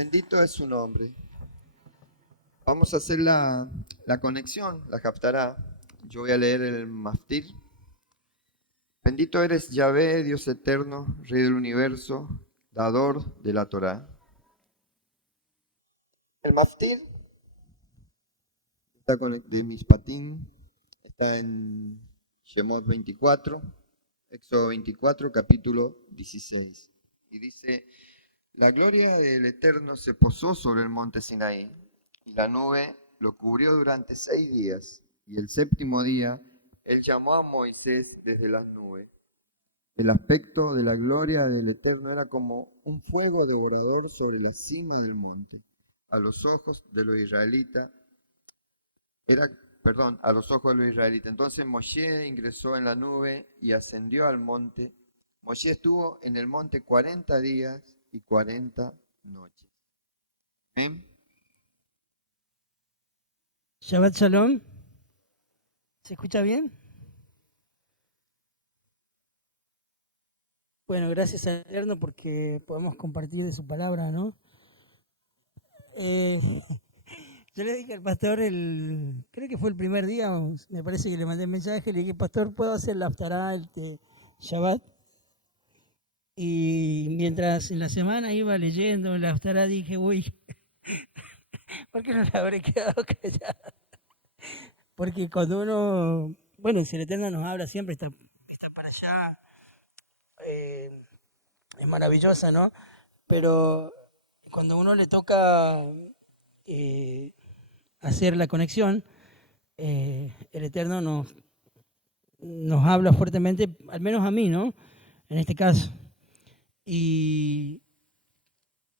Bendito es su nombre. Vamos a hacer la conexión, la captará. Yo voy a leer el maftir. Bendito eres Yahvé, Dios eterno, Rey del universo, dador de la Torá. El maftir está de Mishpatim, está en Shemot 24, Éxodo 24, capítulo 16. Y dice: la gloria del Eterno se posó sobre el monte Sinaí, y la nube lo cubrió durante 6 días, y el séptimo día él llamó a Moisés desde las nubes. El aspecto de la gloria del Eterno era como un fuego devorador sobre la cima del monte. A los ojos de los israelitas, Entonces Moshe ingresó en la nube y ascendió al monte. Moshe estuvo en el monte 40 días y 40 noches. ¿Amén? Shabbat Shalom. ¿Se escucha bien? Bueno, gracias al Eterno porque podemos compartir de su palabra, ¿no? Yo le dije al pastor, creo que fue el primer día, me parece que le mandé un mensaje, le dije: pastor, ¿puedo hacer la haftará Shabbat? Y mientras en la semana iba leyendo la haftará, dije: uy, ¿por qué no la habré quedado callada? Porque cuando uno, bueno, si el Eterno nos habla siempre, está para allá, es maravillosa, ¿no? Pero cuando a uno le toca hacer la conexión, el Eterno nos habla fuertemente, al menos a mí, ¿no? En este caso. Y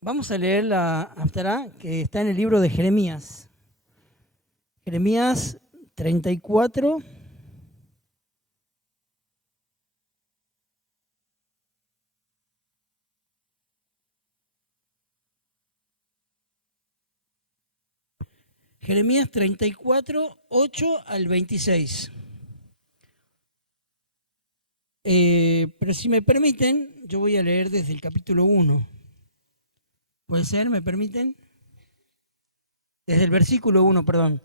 vamos a leer la haftará que está en el libro de Jeremías. Jeremías 34. Jeremías 34, 8 al 26. Pero si me permiten, yo voy a leer desde el capítulo 1. ¿Puede ser? ¿Me permiten? Desde el versículo 1, perdón.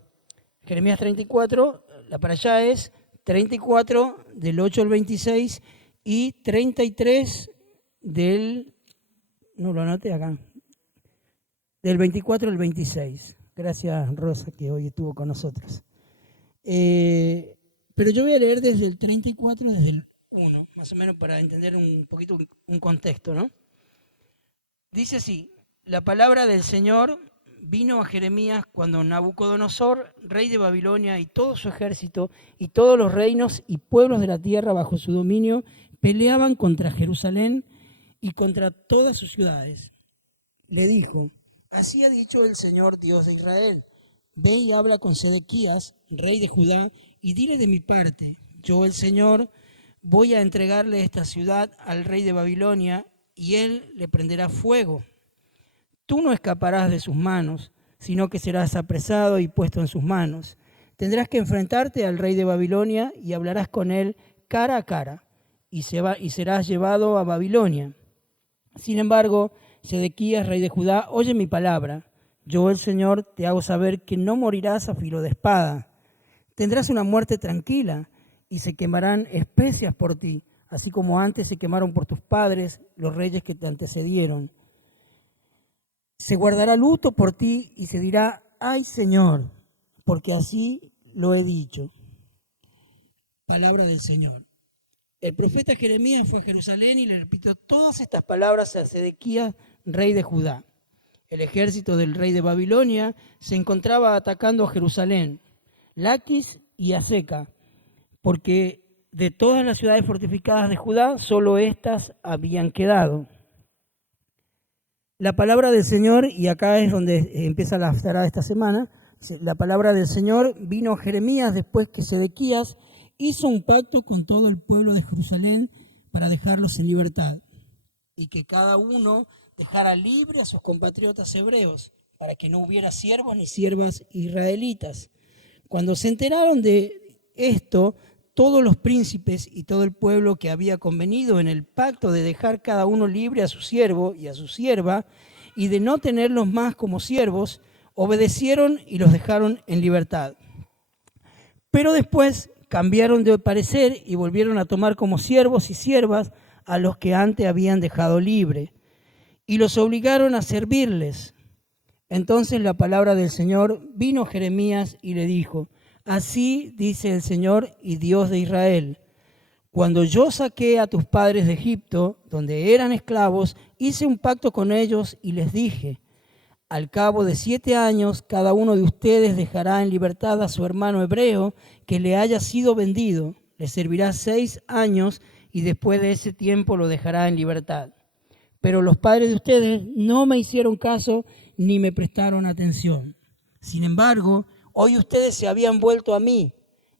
Jeremías 34, la para allá es 34 del 8 al 26 y 33 no lo anoté acá, del 24 al 26. Gracias, Rosa, que hoy estuvo con nosotros. Pero yo voy a leer desde el 34, desde el 1, más o menos para entender un poquito un contexto, ¿no? Dice así: la palabra del Señor vino a Jeremías cuando Nabucodonosor, rey de Babilonia, y todo su ejército, y todos los reinos y pueblos de la tierra bajo su dominio, peleaban contra Jerusalén y contra todas sus ciudades. Le dijo: así ha dicho el Señor Dios de Israel: ve y habla con Sedequías, rey de Judá, y dile de mi parte: yo, el Señor, voy a entregarle esta ciudad al rey de Babilonia, y él le prenderá fuego. Tú no escaparás de sus manos, sino que serás apresado y puesto en sus manos. Tendrás que enfrentarte al rey de Babilonia y hablarás con él cara a cara, y serás llevado a Babilonia. Sin embargo, Sedequías, rey de Judá, oye mi palabra. Yo, el Señor, te hago saber que no morirás a filo de espada. Tendrás una muerte tranquila y se quemarán especias por ti, así como antes se quemaron por tus padres los reyes que te antecedieron. Se guardará luto por ti y se dirá: ay, Señor, porque así lo he dicho. Palabra del Señor. El profeta Jeremías fue a Jerusalén y le repitió todas estas palabras a Sedequías, rey de Judá. El ejército del rey de Babilonia se encontraba atacando a Jerusalén, Laquis y Aseca, porque de todas las ciudades fortificadas de Judá, solo estas habían quedado. La palabra del Señor, y acá es donde empieza la haftará de esta semana, la palabra del Señor vino a Jeremías después que Sedequías hizo un pacto con todo el pueblo de Jerusalén para dejarlos en libertad, y que cada uno dejara libre a sus compatriotas hebreos, para que no hubiera siervos ni siervas israelitas. Cuando se enteraron de esto, todos los príncipes y todo el pueblo que había convenido en el pacto de dejar cada uno libre a su siervo y a su sierva, y de no tenerlos más como siervos, obedecieron y los dejaron en libertad. Pero después cambiaron de parecer y volvieron a tomar como siervos y siervas a los que antes habían dejado libre, y los obligaron a servirles. Entonces la palabra del Señor vino a Jeremías y le dijo: así dice el Señor y Dios de Israel: cuando yo saqué a tus padres de Egipto, donde eran esclavos, hice un pacto con ellos y les dije: al cabo de 7 años, cada uno de ustedes dejará en libertad a su hermano hebreo que le haya sido vendido. Le servirá 6 años y después de ese tiempo lo dejará en libertad. Pero los padres de ustedes no me hicieron caso ni me prestaron atención. Sin embargo, hoy ustedes se habían vuelto a mí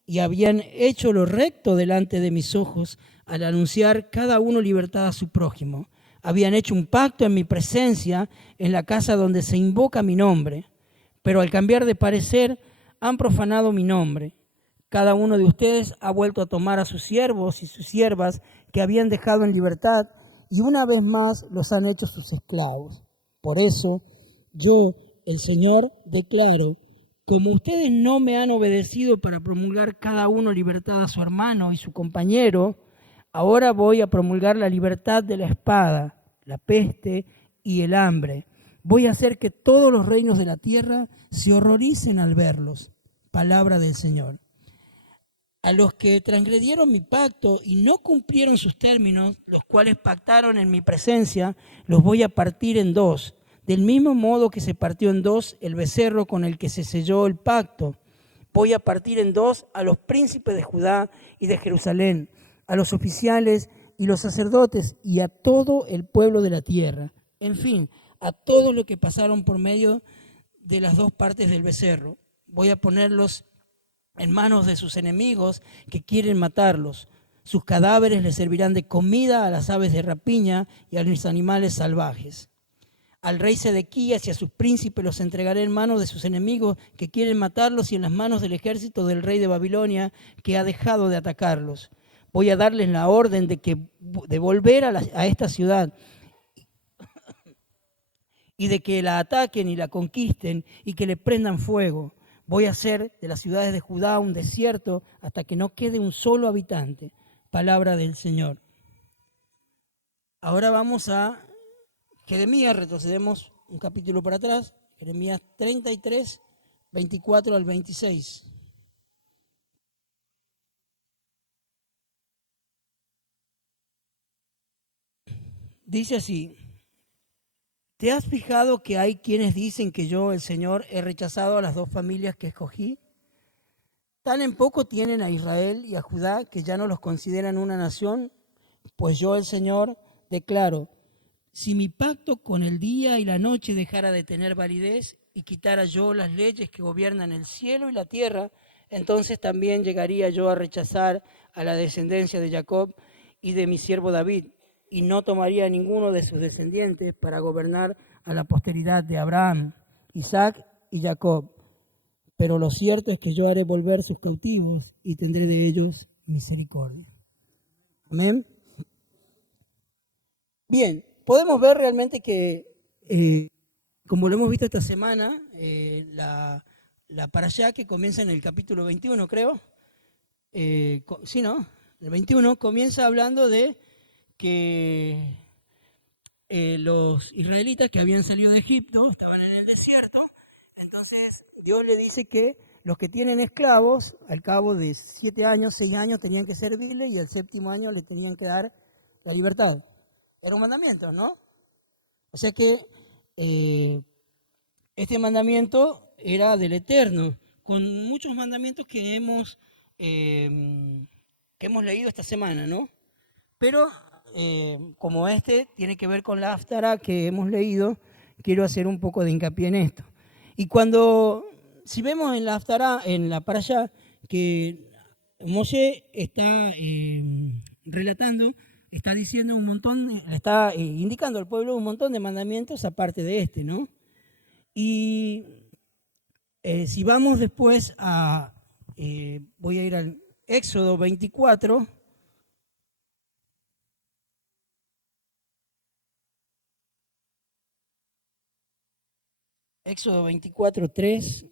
y habían hecho lo recto delante de mis ojos al anunciar cada uno libertad a su prójimo. Habían hecho un pacto en mi presencia en la casa donde se invoca mi nombre, pero al cambiar de parecer han profanado mi nombre. Cada uno de ustedes ha vuelto a tomar a sus siervos y sus siervas que habían dejado en libertad y una vez más los han hecho sus esclavos. Por eso yo, el Señor, declaro: como ustedes no me han obedecido para promulgar cada uno libertad a su hermano y su compañero, ahora voy a promulgar la libertad de la espada, la peste y el hambre. Voy a hacer que todos los reinos de la tierra se horroricen al verlos. Palabra del Señor. A los que transgredieron mi pacto y no cumplieron sus términos, los cuales pactaron en mi presencia, los voy a partir en dos, del mismo modo que se partió en dos el becerro con el que se selló el pacto. Voy a partir en dos a los príncipes de Judá y de Jerusalén, a los oficiales y los sacerdotes y a todo el pueblo de la tierra. En fin, a todos los que pasaron por medio de las dos partes del becerro. Voy a ponerlos en manos de sus enemigos que quieren matarlos. Sus cadáveres les servirán de comida a las aves de rapiña y a los animales salvajes. Al rey Sedequías y a sus príncipes los entregaré en manos de sus enemigos que quieren matarlos y en las manos del ejército del rey de Babilonia que ha dejado de atacarlos. Voy a darles la orden de volver a esta ciudad y de que la ataquen y la conquisten y que le prendan fuego. Voy a hacer de las ciudades de Judá un desierto hasta que no quede un solo habitante. Palabra del Señor. Ahora vamos a Jeremías, retrocedemos un capítulo para atrás, Jeremías 33, 24 al 26. Dice así: ¿te has fijado que hay quienes dicen que yo, el Señor, he rechazado a las dos familias que escogí? ¿Tan en poco tienen a Israel y a Judá que ya no los consideran una nación? Pues yo, el Señor, declaro: si mi pacto con el día y la noche dejara de tener validez y quitara yo las leyes que gobiernan el cielo y la tierra, entonces también llegaría yo a rechazar a la descendencia de Jacob y de mi siervo David, y no tomaría a ninguno de sus descendientes para gobernar a la posteridad de Abraham, Isaac y Jacob. Pero lo cierto es que yo haré volver sus cautivos y tendré de ellos misericordia. Amén. Bien, podemos ver realmente que, como lo hemos visto esta semana, la parashá que comienza en el capítulo 21, creo, sí, ¿no? El 21 comienza hablando de que los israelitas que habían salido de Egipto estaban en el desierto. Entonces Dios le dice que los que tienen esclavos, al cabo de 7 años, 6 años, tenían que servirle y el 7º año le tenían que dar la libertad. Era un mandamiento, ¿no? O sea que este mandamiento era del Eterno, con muchos mandamientos que hemos leído esta semana, ¿no? Pero como este tiene que ver con la Haftará que hemos leído, quiero hacer un poco de hincapié en esto. Y si vemos en la Haftará, en la Parashá, que Moshe está relatando, está diciendo un montón, está indicando al pueblo un montón de mandamientos aparte de este, ¿no? Y si vamos después voy a ir al Éxodo 24. Éxodo 24:3.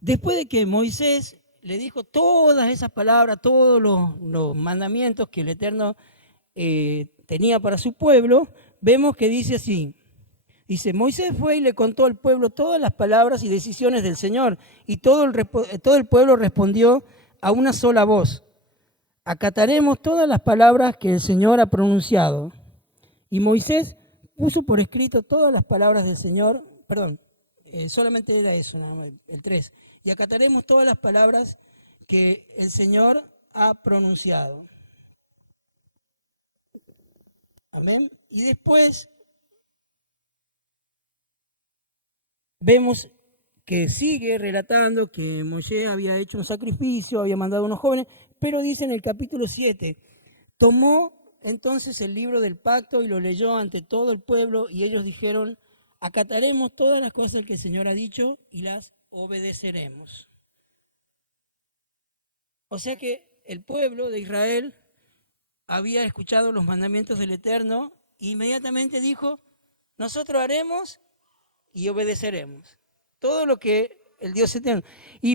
Después de que Moisés le dijo todas esas palabras, todos los mandamientos que el Eterno tenía para su pueblo, vemos que dice así. Dice, Moisés fue y le contó al pueblo todas las palabras y decisiones del Señor, y todo el pueblo respondió a una sola voz. Acataremos todas las palabras que el Señor ha pronunciado. Y Moisés puso por escrito todas las palabras del Señor, perdón, solamente era eso, ¿no? El 3. Y acataremos todas las palabras que el Señor ha pronunciado. Amén. Y después vemos que sigue relatando que Moisés había hecho un sacrificio, había mandado a unos jóvenes, pero dice en el capítulo 7, tomó entonces el libro del pacto y lo leyó ante todo el pueblo y ellos dijeron, acataremos todas las cosas que el Señor ha dicho y las obedeceremos. O sea que el pueblo de Israel había escuchado los mandamientos del Eterno e inmediatamente dijo, nosotros haremos y obedeceremos todo lo que el Dios Eterno.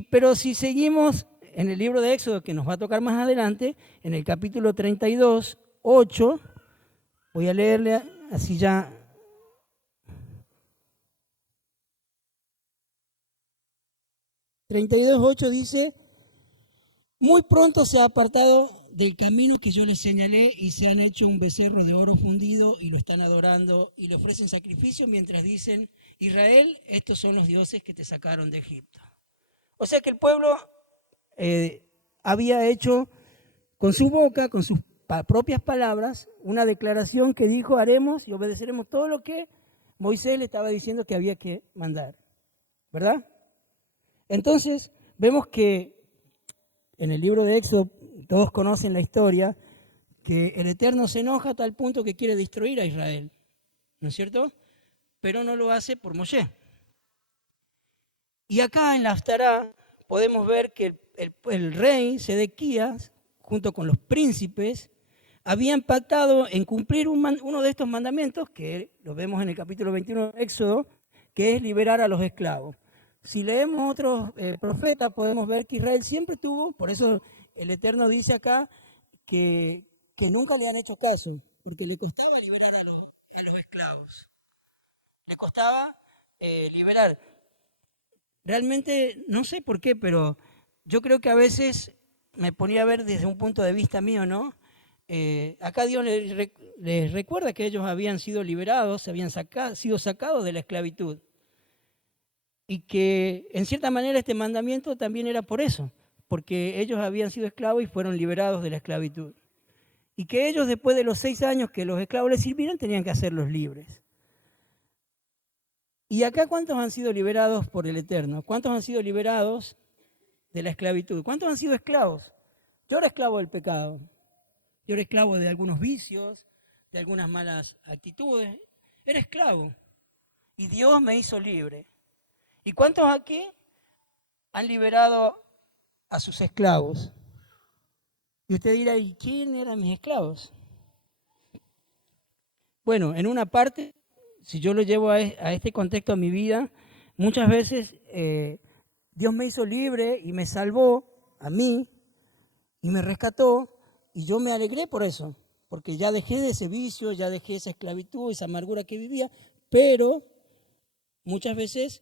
Pero si seguimos en el libro de Éxodo, que nos va a tocar más adelante, en el capítulo 32, 8, voy a leerle así ya. 32:8 dice, muy pronto se ha apartado del camino que yo les señalé y se han hecho un becerro de oro fundido y lo están adorando y le ofrecen sacrificio mientras dicen, Israel, estos son los dioses que te sacaron de Egipto. O sea que el pueblo había hecho con su boca, con sus propias palabras, una declaración que dijo, haremos y obedeceremos todo lo que Moisés le estaba diciendo que había que mandar, ¿verdad? Entonces, vemos que en el libro de Éxodo, todos conocen la historia, que el Eterno se enoja a tal punto que quiere destruir a Israel, ¿no es cierto? Pero no lo hace por Moshe. Y acá en la Haftará podemos ver que el rey Sedequías, junto con los príncipes, habían pactado en cumplir uno de estos mandamientos, que lo vemos en el capítulo 21 de Éxodo, que es liberar a los esclavos. Si leemos otros profetas, podemos ver que Israel siempre tuvo, por eso el Eterno dice acá que nunca le han hecho caso, porque le costaba liberar a los esclavos. Le costaba liberar. Realmente no sé por qué, pero yo creo que a veces me ponía a ver desde un punto de vista mío, ¿no? Acá Dios les recuerda que ellos habían sido liberados, habían sido sacados de la esclavitud. Y que en cierta manera este mandamiento también era por eso, porque ellos habían sido esclavos y fueron liberados de la esclavitud. Y que ellos después de los 6 años que los esclavos les sirvieran tenían que hacerlos libres. ¿Y acá cuántos han sido liberados por el Eterno? ¿Cuántos han sido liberados de la esclavitud? ¿Cuántos han sido esclavos? Yo era esclavo del pecado. Yo era esclavo de algunos vicios, de algunas malas actitudes. Era esclavo. Y Dios me hizo libre. ¿Y cuántos aquí han liberado a sus esclavos? Y usted dirá, ¿y quién eran mis esclavos? Bueno, en una parte, si yo lo llevo a este contexto a mi vida, muchas veces Dios me hizo libre y me salvó a mí y me rescató y yo me alegré por eso, porque ya dejé de ese vicio, ya dejé esa esclavitud, esa amargura que vivía, pero muchas veces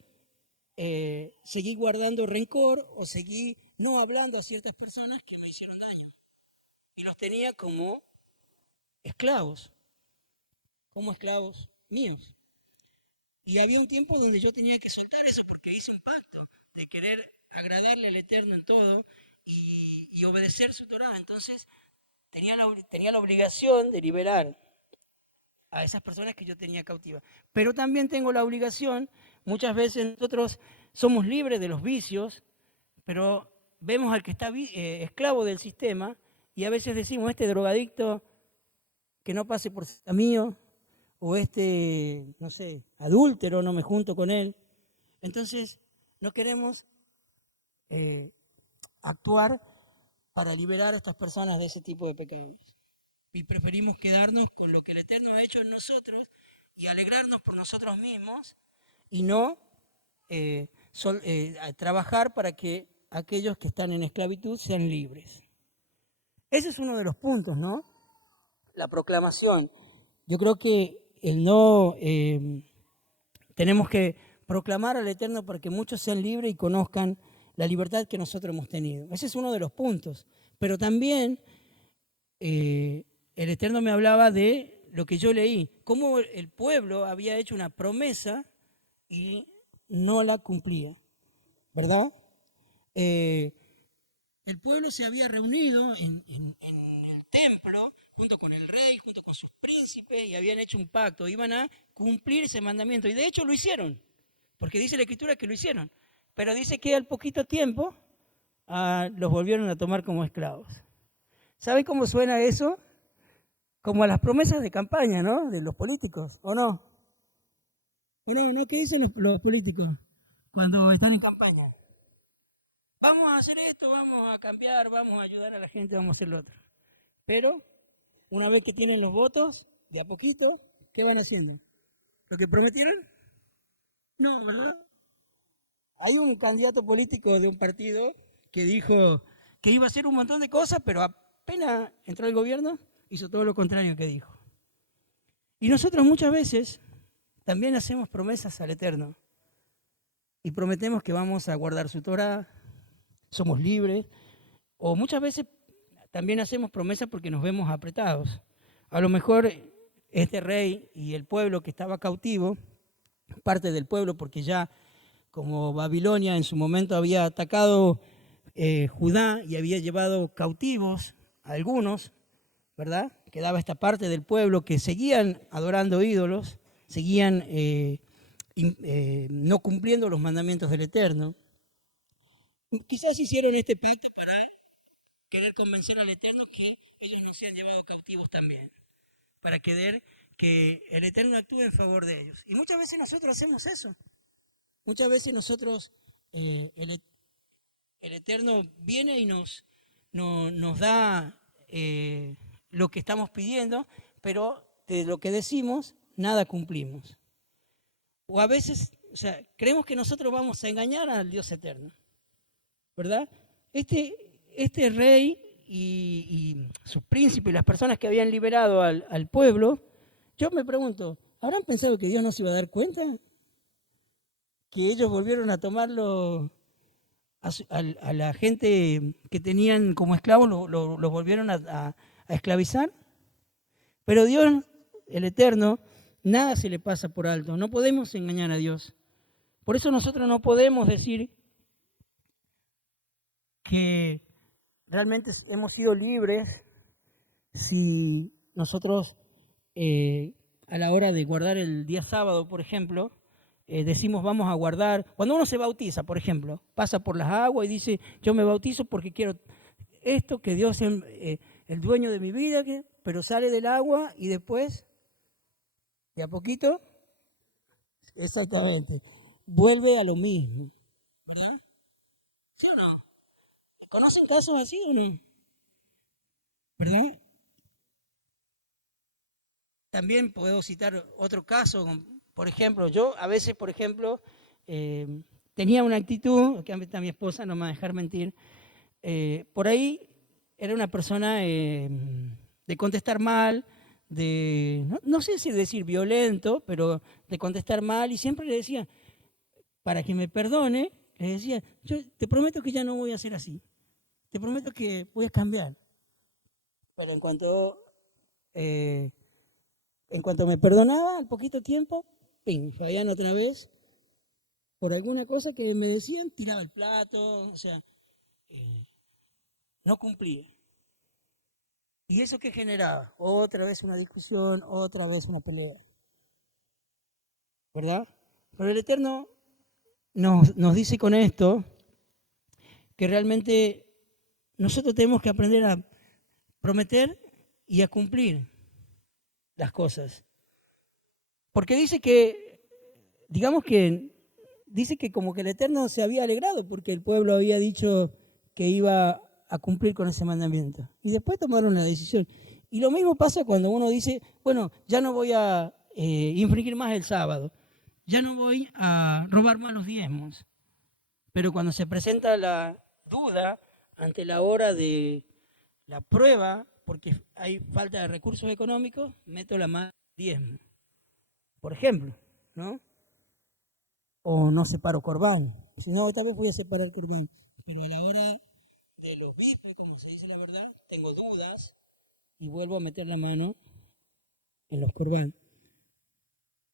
seguí guardando rencor o seguí no hablando a ciertas personas que me hicieron daño y los tenía como esclavos míos. Y había un tiempo donde yo tenía que soltar eso porque hice un pacto de querer agradarle al Eterno en todo y obedecer su Torah. Entonces tenía la obligación de liberar a esas personas que yo tenía cautivas. Pero también tengo la obligación, muchas veces nosotros somos libres de los vicios, pero vemos al que está esclavo del sistema y a veces decimos, este drogadicto que no pase por ser mío, o este, no sé, adúltero, no me junto con él. Entonces, no queremos actuar para liberar a estas personas de ese tipo de pecados. y preferimos quedarnos con lo que el Eterno ha hecho en nosotros y alegrarnos por nosotros mismos y no a trabajar para que aquellos que están en esclavitud sean libres. Ese es uno de los puntos, ¿no? La proclamación. Yo creo que tenemos que proclamar al Eterno para que muchos sean libres y conozcan la libertad que nosotros hemos tenido. Ese es uno de los puntos. Pero también el Eterno me hablaba de lo que yo leí, cómo el pueblo había hecho una promesa y no la cumplía, ¿verdad? El pueblo se había reunido en el templo junto con el rey, junto con sus príncipes, y habían hecho un pacto, iban a cumplir ese mandamiento. Y de hecho lo hicieron, porque dice la Escritura que lo hicieron. Pero dice que al poquito tiempo los volvieron a tomar como esclavos. ¿Saben cómo suena eso? Como a las promesas de campaña, ¿no? De los políticos, ¿o no? ¿O no? ¿No? ¿Qué dicen los políticos cuando están en campaña? Vamos a hacer esto, vamos a cambiar, vamos a ayudar a la gente, vamos a hacer lo otro. Pero una vez que tienen los votos, de a poquito, ¿qué van haciendo? ¿Lo que prometieron? No, ¿verdad? Hay un candidato político de un partido que dijo que iba a hacer un montón de cosas, pero apenas entró al gobierno, hizo todo lo contrario que dijo. Y nosotros muchas veces también hacemos promesas al Eterno y prometemos que vamos a guardar su Torá, somos libres, o muchas veces también hacemos promesas porque nos vemos apretados. A lo mejor este rey y el pueblo que estaba cautivo, parte del pueblo, porque ya como Babilonia en su momento había atacado Judá y había llevado cautivos a algunos, ¿verdad? Quedaba esta parte del pueblo que seguían adorando ídolos, seguían no cumpliendo los mandamientos del Eterno. Quizás hicieron este pacto para querer convencer al Eterno que ellos no sean llevados cautivos también, para querer que el Eterno actúe en favor de ellos. Y muchas veces nosotros hacemos eso. Muchas veces nosotros, el Eterno viene y nos da lo que estamos pidiendo, pero de lo que decimos, nada cumplimos. O a veces, creemos que nosotros vamos a engañar al Dios eterno, ¿verdad? Este rey y sus príncipes, las personas que habían liberado al pueblo, yo me pregunto, ¿habrán pensado que Dios no se iba a dar cuenta? Que ellos volvieron a tomarlo a la gente que tenían como esclavos, los volvieron a esclavizar. Pero Dios, el Eterno, nada se le pasa por alto. No podemos engañar a Dios. Por eso nosotros no podemos decir que realmente hemos sido libres si nosotros a la hora de guardar el día sábado, por ejemplo, decimos vamos a guardar. Cuando uno se bautiza, por ejemplo, pasa por las aguas y dice yo me bautizo porque quiero esto, que Dios es el dueño de mi vida, pero sale del agua y después, de a poquito, exactamente, vuelve a lo mismo, ¿verdad? ¿Sí o no? ¿Conocen casos así o no? ¿Verdad? También puedo citar otro caso, por ejemplo, yo a veces, por ejemplo, tenía una actitud, que a mi esposa no me va a dejar mentir, por ahí era una persona de contestar mal, no sé si decir violento, pero de contestar mal, y siempre le decía, para que me perdone, le decía, yo te prometo que ya no voy a ser así, te prometo que voy a cambiar. Pero en cuanto me perdonaba, al poquito tiempo, ¡ping!, fallaban otra vez, por alguna cosa que me decían, tiraba el plato, no cumplía. ¿Y eso qué generaba? Otra vez una discusión, otra vez una pelea. ¿Verdad? Pero el Eterno nos dice con esto que realmente nosotros tenemos que aprender a prometer y a cumplir las cosas. Porque dice que, dice que como que el Eterno se había alegrado porque el pueblo había dicho que iba a cumplir con ese mandamiento. Y después tomaron la decisión. Y lo mismo pasa cuando uno dice, bueno, ya no voy a infringir más el sábado, ya no voy a robar más los diezmos. Pero cuando se presenta la duda ante la hora de la prueba, porque hay falta de recursos económicos, meto la mano diezmo, por ejemplo, ¿no? O no separo corbán. Si no, esta vez voy a separar corbán. Pero a la hora de los bispos, como se dice la verdad, tengo dudas y vuelvo a meter la mano en los corbán.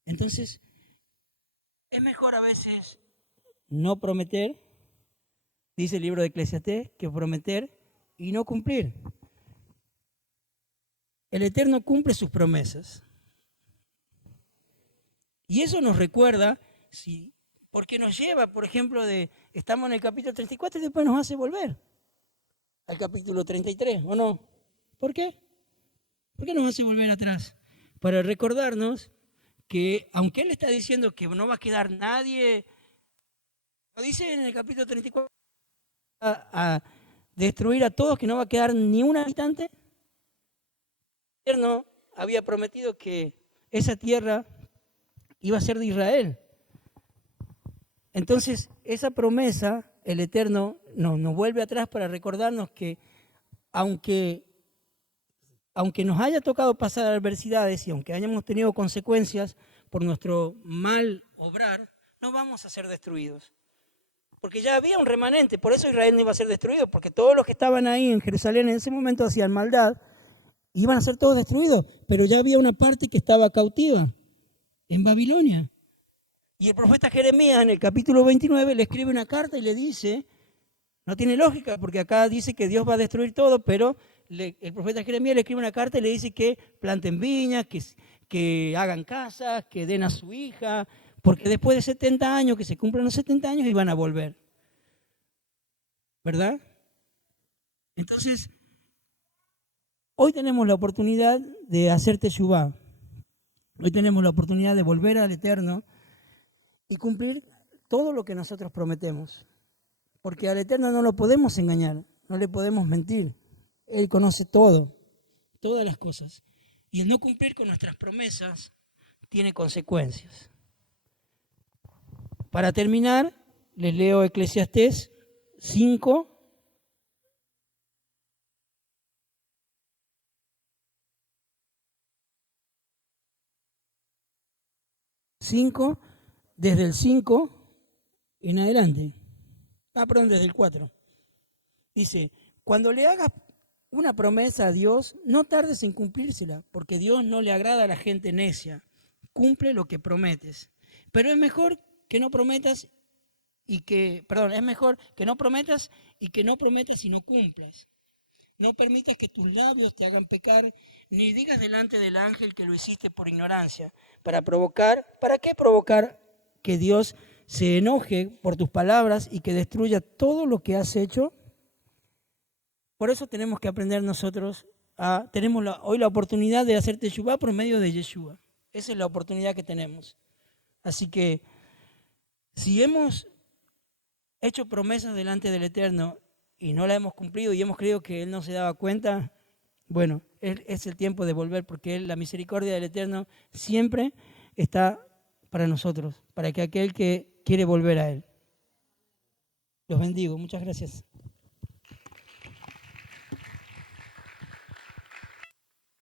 Entonces, es mejor a veces no prometer, dice el libro de Eclesiastés, que prometer y no cumplir. El Eterno cumple sus promesas. Y eso nos recuerda, porque nos lleva, por ejemplo, estamos en el capítulo 34 y después nos hace volver al capítulo 33, ¿o no? ¿Por qué? ¿Por qué nos hace volver atrás? Para recordarnos que, aunque Él está diciendo que no va a quedar nadie, lo dice en el capítulo 34, a destruir a todos, que no va a quedar ni un habitante. El Eterno había prometido que esa tierra iba a ser de Israel. Entonces, esa promesa, el Eterno nos vuelve atrás para recordarnos que aunque nos haya tocado pasar adversidades y aunque hayamos tenido consecuencias por nuestro mal obrar, no vamos a ser destruidos. Porque ya había un remanente, por eso Israel no iba a ser destruido, porque todos los que estaban ahí en Jerusalén en ese momento hacían maldad, iban a ser todos destruidos, pero ya había una parte que estaba cautiva en Babilonia. Y el profeta Jeremías en el capítulo 29 le escribe una carta y le dice, no tiene lógica, porque acá dice que Dios va a destruir todo, pero el profeta Jeremías le escribe una carta y le dice que planten viñas, que hagan casas, que den a su hija, porque después de 70 años, que se cumplan los 70 años, iban a volver. ¿Verdad? Entonces, hoy tenemos la oportunidad de hacer teshuvá. Hoy tenemos la oportunidad de volver al Eterno y cumplir todo lo que nosotros prometemos. Porque al Eterno no lo podemos engañar, no le podemos mentir. Él conoce todo, todas las cosas. Y el no cumplir con nuestras promesas tiene consecuencias. Para terminar, les leo Eclesiastés 5. Desde el 5 en adelante. Perdón, desde el 4. Dice, cuando le hagas una promesa a Dios, no tardes en cumplírsela, porque Dios no le agrada a la gente necia. Cumple lo que prometes. Pero es mejor que no prometas es mejor que no prometas y no cumplas. No permitas que tus labios te hagan pecar, ni digas delante del ángel que lo hiciste por ignorancia. ¿Para qué provocar que Dios se enoje por tus palabras y que destruya todo lo que has hecho? Por eso tenemos que aprender nosotros tenemos hoy la oportunidad de hacer teshuvá por medio de Yeshua. Esa es la oportunidad que tenemos. Así que, si hemos hecho promesas delante del Eterno y no la hemos cumplido y hemos creído que Él no se daba cuenta, bueno, es el tiempo de volver, porque la misericordia del Eterno siempre está para nosotros, para que aquel que quiere volver a Él. Los bendigo, muchas gracias.